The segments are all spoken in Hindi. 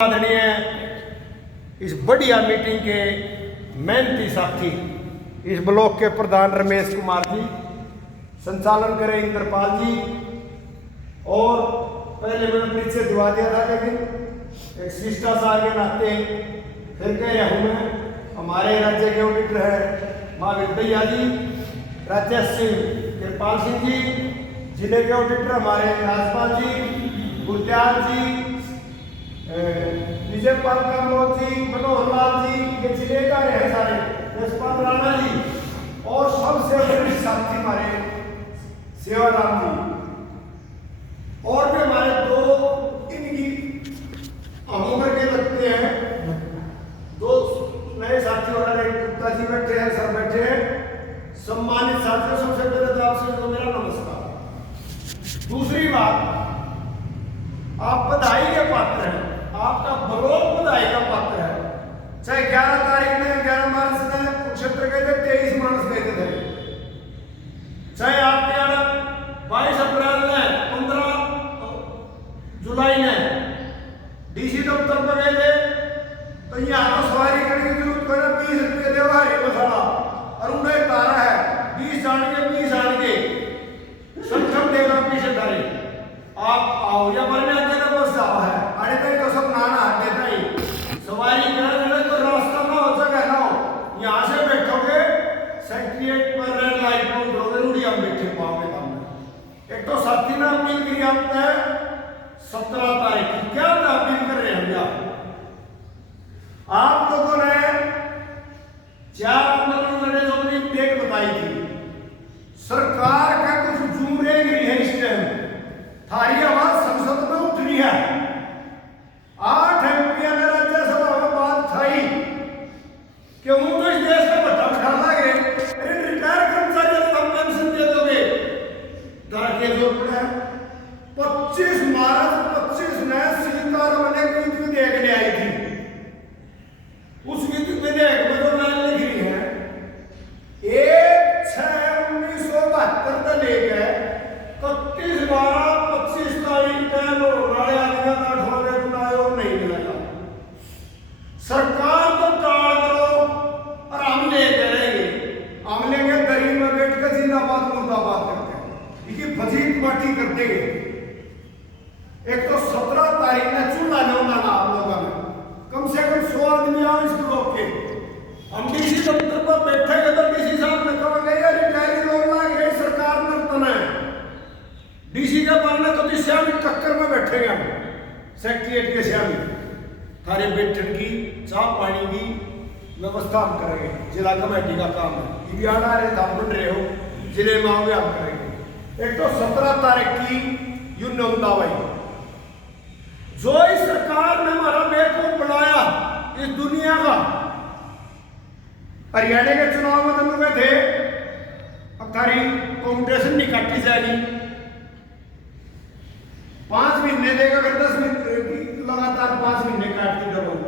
आदरणीय इस बढ़िया मीटिंग के मेहनती साथी इस ब्लॉक के प्रधान रमेश कुमार जी, संचालन करें इंद्रपाल जी। और पहले मैंने परिचय दिवा दिया था, लेकिन एक शिष्टाचार के नाते फिर कह रहा हूँ मैं। हमारे राज्य के ऑडिटर है महावीर भैया जी, राजेश सिंह, कृपाल सिंह जी, जिले के ऑडिटर हमारे राजपाल जी, गुरत्याल जी, विजय पाल कामोद जी, मनोहर लाल जी, ये जिले का है सारे, यशपाल राणा जी, और सबसे बड़े साथी हमारे सेवाराम जी। और भी हमारे दो इनकी हम उम्र के लगते हैं, दो नए साथी और गुप्ता जी बैठे हैं, सर बैठे हैं। सम्मानित साथियों, सबसे पहले तो आपसे तो मेरा नमस्कार। दूसरी बात, आप बधाई के पात्र हैं, आपका ब्लॉक बधाई का पात्र है। चाहे 11 तारीख में 11 मार्च में कुरुक्षेत्र गए थे, 23 मार्च गए थे, चाहे आपके 22 अप्रैल में 15 जुलाई में डीसी दफ्तर पर गए थे, तो यहाँ तो सवारी करने की जरूरत कोई ना, 20 रुपये देवा हरी मसाला और उन्हें तारा है 20 जान के सक्षम देगा पीछे धारे। आप आओ या मरने आते ना बस जाओ है, अरे तक तो सब नाना हटे नहीं सवारी करने तो रास्ता ना हो सके ना हो। यहाँ से बैठोगे सेक्रेटरिएट पर रेड लाइट पर उतरोगे, रूढ़ी हम बैठे पाओगे काम में। एक तो साथी ने अपील करी आपने 17 तारीख की, क्या अपील कर रहे हैं हम? आप लोगों ने 4 आंदोलन लड़े, जो अपनी डेट बताई थी, सरकार का कुछ जुमरे गिरी है इस टाइम, थारी आवाज संसद में उठ रही है। 8 एमपी ने राज्यसभा में बात उठाई कि वो तो इस देश का बट्टा बिठा लागे, अरे रिटायर कर्मचारी को हम पेंशन दे दोगे, घर के जो है 25 मार्च 25 ने सीतारमण ने वित्त विधेयक ले आई थी। उस वित्त विधेयक में जो लाइन लिख रही है 1/6/1972 से लेकर 31/12/25 तारीख तक राड़े आदमी का ठोके चुनाव नहीं मिलेगा। सरकार तो टाल करो और हम लेके रहेंगे, हम लेंगे दरी में बैठ कर जिंदाबाद मुर्दाबाद करते हैं, इसकी फजीत पार्टी कर देंगे। एक तो 17 तारीख में चूल्हा नहीं होना आप लोगों ने, कम से कम 100 आदमी आओ इस ब्लॉक के। हम डीसी दफ्तर पर बैठेंगे तो डीसी साहब ने कहेंगे यार रिटायरी लोग लाग रही सरकार नर्तन है, डीसी के पालने तो श्यामी टक्कर में बैठेंगे हम, सेक्रेटरिएट के श्यामी थारे बैठक की चाह पानी की व्यवस्था हम करेंगे, जिला कमेटी का काम है। ये आ रहे थे, बन रहे हो जिले में आओगे हम करेंगे। एक तो 17 तारीख की यूनियन दावाई, जो इस सरकार ने हमारा बेवकूफ बनाया इस दुनिया का। हरियाणा के चुनाव में तो हुए थे, अखारी कांग्रेस नहीं काटी जाएगी, 5 महीने देगा, अगर 10 महीने लगातार 5 महीने काट दी डबल।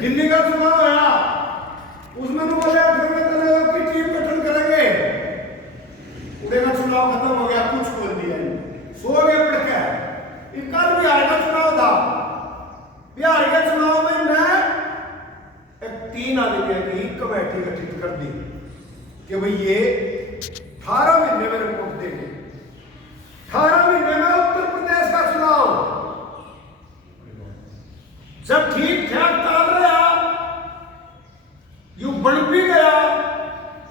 दिल्ली का चुनाव आया, उसमें तो बोले की टीम गठन करेंगे, उड़े का चुनाव खत्म हो गया, कुछ बोल दिया, सो गए पड़ के। कल बिहार का चुनाव था, बिहार के चुनाव में मैं 3 आदमियों की कमेटी गठित कर दी कि भाई ये 18 महीने में रिपोर्ट देंगे। 18 महीने में उत्तर प्रदेश का चुनाव जब ठीक ठाक चल रहा, यू बन भी गया,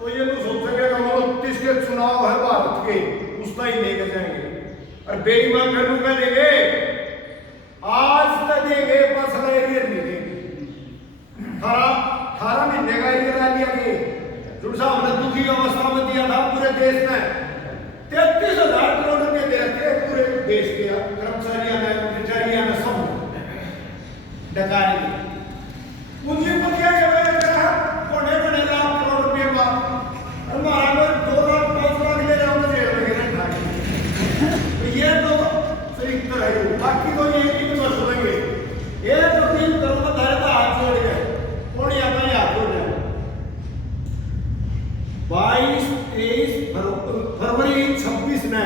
तो ये तो सोचेंगे कि 29 के चुनाव है भारत के, उसका ही लेके जाएंगे और बेईमान कर लूंगा देंगे, आज तक देंगे बस एरियर नहीं देंगे। 18 महीने का एरियर आ लिया कि जुड़ साहब ने दुखी अवस्था में दिया था पूरे देश में, 33,000 करोड़ रुपए दे रखे पूरे देश के कर्मचारियों ने, रिटायरियों ने, सब डकारी पूंजीपति बड़े लाख करोड़ रुपए का, हमारा 2 लाख 5 लाख ले जाओ जेल में खाएंगे। तो ये तो सही तरह है, बाकी तो ये नहीं तो सुनेंगे। ये तो 3 करोड़ का था, हाथ जोड़ गए, कौन आता है हाथ जोड़ गया। 22-23 फरवरी 26 ने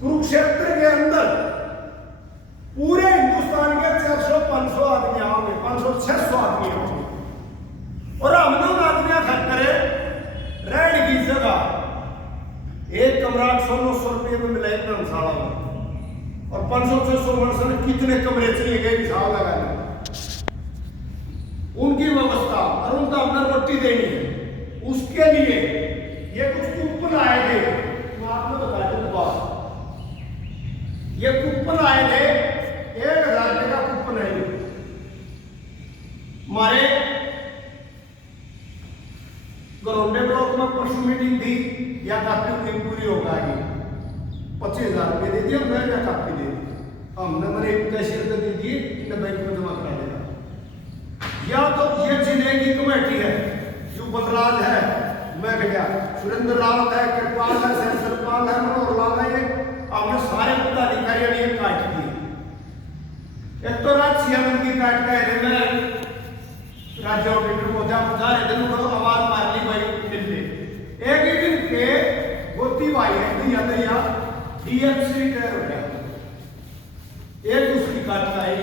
कुरुक्षेत्र के अंदर पूरे हिंदुस्तान के 500-600 वर्ष में कितने कमरे चले गए हिसाब लगा लें। उनकी व्यवस्था और उनका अपना रोटी देनी है, उसके लिए ये कुछ कूपन आए थे। मैं आपको बता दूं बात, ये कूपन आए थे 1000 रुपये का कूपन है। हमारे गरोंडे ब्लॉक में परसों मीटिंग थी, या काफी पूरी होगा 25,000 रुपये दे दिए हमने, या काफी दे दी हमने, मैंने एक कैशियर को दे दिए, बैंक में जमा करा देगा। या तो ये जिले की कमेटी है, जो बलराज है, मैं गया, सुरेंद्र रावत है, कृपाल है, सरपाल है, मनोहर लाल है, ये हमने सारे पदाधिकारियों ने काट दिए। एक तो राज्य की काट गए थे, मैं राज्य ऑडिटर को बता रहे थे, उनको आवाज मार ली भाई दिल्ली। एक ही दिन के गोती भाई है दैया डीएफसी रिटायर हो गया, एक दूसरी काट का है,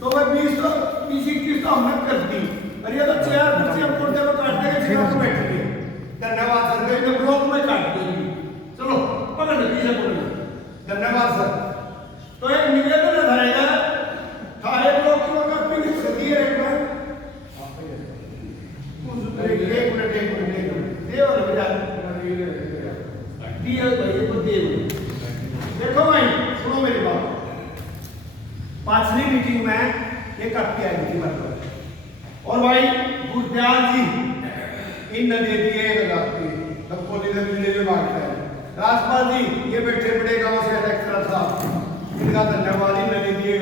तो वह 20-21 तो हमने कर दी। और ये तो 4 बच्चे हम कोर्टे में काट देंगे, जिला में बैठ गए। धन्यवाद सर, तो ब्लॉक में काट देंगे, चलो पकड़ लीजिए बोलो, धन्यवाद सर। तो एक निवेदन है धरेगा थारे ब्लॉक की वक्त भी सदी है, एक मिनट देव देखो भाई, सुनो मेरी बात। पांचवी मीटिंग में एक आपकी आई थी मतलब, और भाई गुरदयाल जी इन दे दिए राजपाल जी, ये बैठे बड़े गांव से इलेक्टर साहब, इनका धन्यवाद, इन दे दिए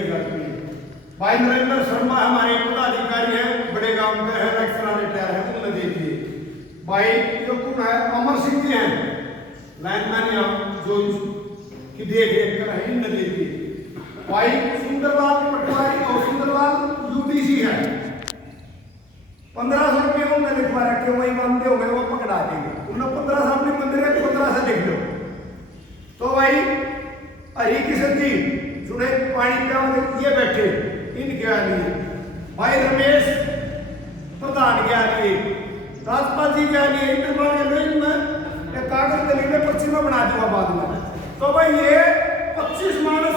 भाई नरेंद्र शर्मा हमारे पदाधिकारी हैं, बड़े गांव के हैं, इलेक्शन रिटायर है, उन्होंने दे दिए। भाई जो कौन है, अमर सिंह जी हैं लाइनमैन, जो की देख रेख कर रहे हैं, इन्होंने दे दिए। भाई सुंदरलाल पटवारी और सुंदरलाल यूडीसी है, 1500 रुपये उन्होंने लिखवा रखे, वही मानते हो गए, वो पकड़ा देंगे। उन्होंने 1500 अपने मंदिर है, 1500 लिख लो। तो भाई हरी किशन जी जुड़े पानी का ये बैठे, इनके लिए भाई रमेश प्रधान के लिए, राजपाल जी के लिए, एक कागज दलीलें पर्ची में बना दूंगा बाद में। तो भाई ये 25 मानस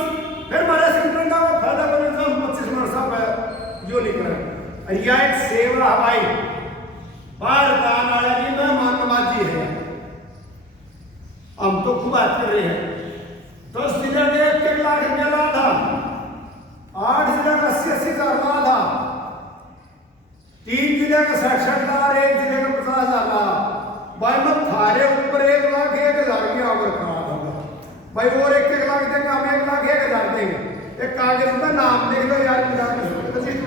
फिर हमारे सेंटर का वो फायदा करेगा, 25 मानस साहब जो निकल रहा है। यह एक सेवा भाई भारदान वाला जी में मानवाजी है, हम तो खूब बात कर रहे हैं। 10 जिले के 1 लाख रुपया ला था, 8 जिले का 80 हजार ला था, 3 जिले का 66 हजार, 1 जिले का 50 हजार ला। भाई मैं थारे ऊपर 1,01,000 की ऑफर करा दूंगा भाई, और 1 लाख देंगे, हम 1,01,000 देंगे। एक कागज में नाम लिख दो यार,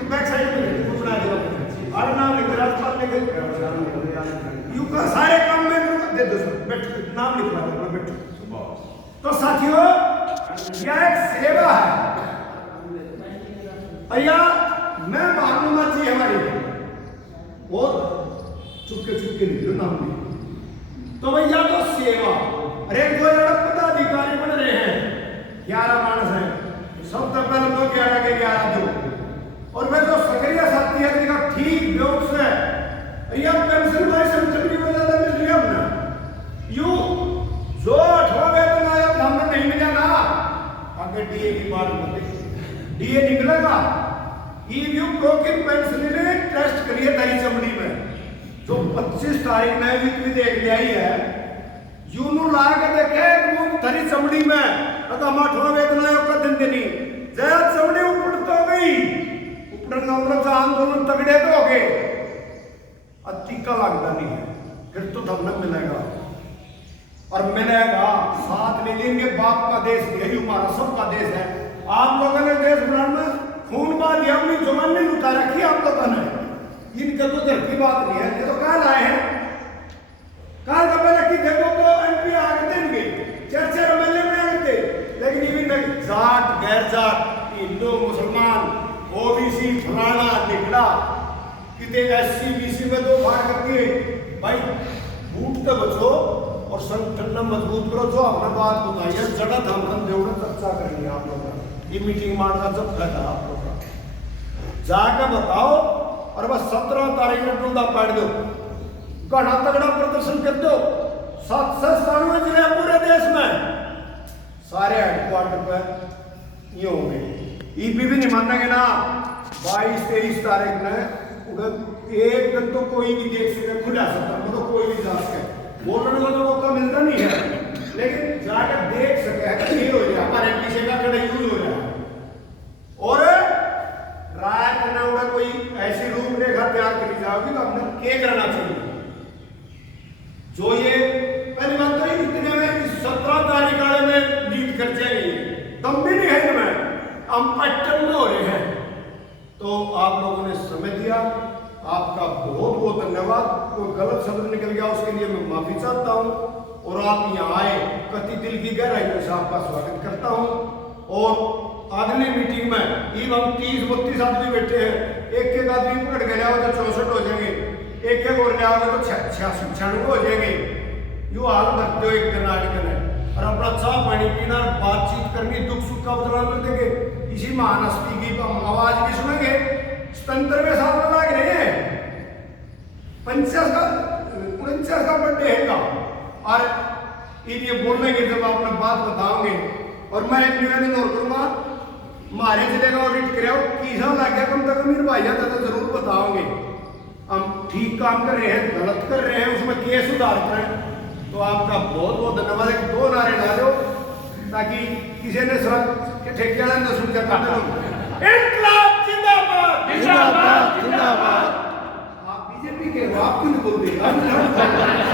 बैक साइड में बना दो, और नाम लिख दो, राजपाल लिख दो, यू का सारे काम में दे दो सर, बैठ नाम लिखवा दो, बैठ। तो साथियों यह एक सेवा है, भैया मैं मालूम चाहिए हमारी, और चुपके चुपके लिख लो नाम लिख। तो भैया तो सेवा, अरे 2 पदाधिकारी बन रहे हैं, 11 मानस हैं, सबसे पहले तो 11 के 11 दो, और मैं जो सक्रिय साथी है जिनका ठीक योग से भैया पेंशन भाई समझने में ज्यादा मिल रही है हमने, यू जो 8वां वेतन आया हमने नहीं मिला ना, आगे डीए की बात होती, डीए निकलेगा, ईव्यू ब्रोकिंग पेंशन ने टेस्ट करिए तारी चमड़ी में, जो 25 तारीख में भी देख ले आई है, यूनू ला के देखे तारी चमड़ी में, तो हम 8वां वेतन आया का दिन देनी, जया चमड़ी ऊपर तो गई, ऊपर का आंदोलन तगड़े तो हो गए, टीका लगता नहीं है, फिर तो धरना मिलेगा, और मिलेगा, साथ ले लेंगे। बाप का देश यही हमारा सबका देश है, आप लोगों ने देश बनाने में खून बात अपनी जुबान नहीं लुटा रखी आप लोगों ने, इनका तो घर की बात नहीं है, ये तो कहा लाए हैं, कहा तो पहले कि देखो तो एमपी आगे देंगे, 4 एमएलए में आगे, लेकिन ये भी जाट गैर जाट, हिंदू मुसलमान, ओबीसी फलाना निकला, कितने एससी बीसी में 2 भाग करके भाई बूट तो बचो और संगठन मजबूत करो। जो हमने बात बताई है जगत हम जरूर चर्चा करेंगे आप लोग, ये मीटिंग मारना जब फायदा आप लोग का, जाकर बताओ, और बस 17 तारीख में टूंडा पाड़ दो, घना तगड़ा प्रदर्शन कर दो, 797 जिले पूरे देश में, सारे हेडक्वार्टर पे ये होंगे ईपी भी नहीं मानेंगे ना 22-23 तारीख में उधर एक दिन तो कोई भी देख सके खुला सकता मतलब कोई भी जा सके बोलने का तो मौका मिलता नहीं है लेकिन जाकर देख सके कि ये हो जाए हमारे पीछे का खड़ा यूज हो जाए और राय करना होगा कोई ऐसी रूपरेखा तैयार करी जाएगी तो हमने क्या करना चाहिए जो ये पहली बात तो इतने में 17 तारीख वाले में लीड कर जाएंगे दम भी नहीं है इनमें हम अटल हो रहे हैं तो आप लोगों ने समय दिया आपका बहुत बहुत धन्यवाद कोई गलत शब्द निकल गया उसके लिए मैं माफी चाहता हूँ और आप यहाँ आए कति दिल की गहराई से आपका स्वागत करता हूँ और अगली मीटिंग में हम 30-32 आदमी बैठे हैं एक आदमी पकड़ के लाओ तो 64 हो जाएंगे एक और लाओगे तो 96 हो जाएंगे यू हाल भरते हो एक दिन आर्टिकल है और अपना चाह पानी पीना बातचीत करनी दुख सुख का बदलाव कर देंगे इसी महान हस्ती की आवाज भी सुनेंगे तंत्र में साथ लग रहे हैं 49 का बर्थडे है और ये बोलेंगे जब आपने बात बताओगे और मैं एक निवेदन और करूंगा मारे चलेगा और रिट करे किसा लग गया कम तक अमीर भाई जाता तो जरूर बताओगे हम ठीक काम कर रहे हैं गलत कर रहे हैं उसमें क्या सुधार करें तो आपका बहुत बहुत धन्यवाद एक 2 नारे डालो ताकि किसी ने के ठेके वाले न सुन कर काटे इनकलाब जिंदाबाद जिंदाबाद जिंदाबाद आप बीजेपी के हो आप क्यों नहीं बोलते